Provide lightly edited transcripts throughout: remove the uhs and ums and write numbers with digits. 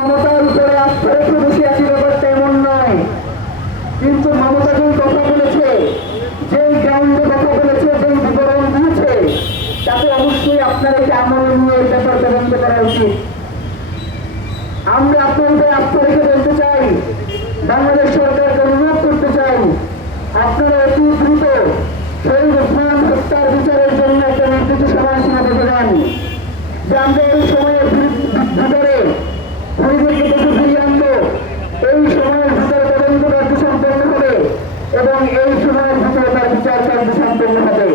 মমতার উপরে আস্থা রেখে বসে আছি, ব্যাপারটা এমন নয়। কিন্তু মমতা যেই কথা বলেছে, যেই গ্রাউন্ডে কথা বলেছে, যেই বিবরণ দিয়েছে, তাতে অবশ্যই আপনাদেরকে আমলে নিয়ে এই ব্যাপার তদন্ত করা উচিত। আমরা আপনাদের আস্থা রেখে বলতে চাই, বাংলাদেশ সরকারকে অনুরোধ করতে চাই, আপনারা অতি দ্রুত শহীদ ওসমান হত্যার বিচারের জন্য একটা নির্দিষ্ট সময়সীমা বেঁধে দেন, যে আমরা এই সময়ের ভিতরে খুনিদেরকে দেশে ফিরিয়ে আনবো। এই সময়ের ভিতরে তদন্ত কার্য সম্পন্ন হবে এবং এই সময়ের ভিতরে তার বিচার কার্য সম্পন্ন হবে।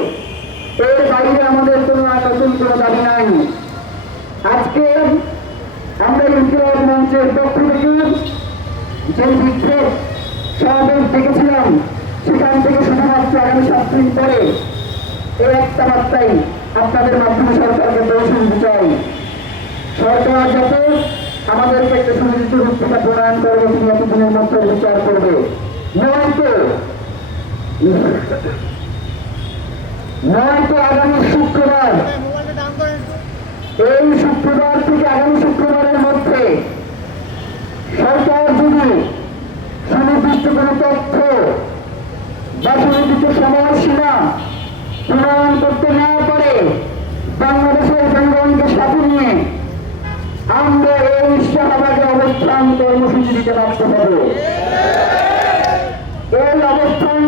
এর বাইরে আমাদের কোনো নতুন কোনো দাবি নাই। আজকে আমরা ইনকিলাব মঞ্চের পক্ষ থেকে যে বিক্ষোভ সমাবেশ দেখেছিলাম, সেখান থেকে শুধুমাত্র আগামী 7 দিন পরে এই একটা বার্তাই আপনাদের মাধ্যমে সরকারকে পৌঁছে দিতে চাই। সরকার যাতে আমাদেরকে একটা সুনির্দিষ্ট রূপরেখা প্রণয়ন করবে, তিনি এতদিনের মধ্যে বিচার করবে। নয়তো আগামী শুক্রবার, এই শুক্রবার থেকে আগামী শুক্রবারের মধ্যে সরকার যদি সুনির্দিষ্ট কোনো তথ্য বা সুনির্দিষ্ট সময়সীমা প্রণয়ন করতে না পারে, বাংলাদেশের জনগণকে সাথে নিয়ে আমরা এই শাহবাগে অবস্থান কর্মসূচি দিতে বাধ্য হব। এই অবস্থান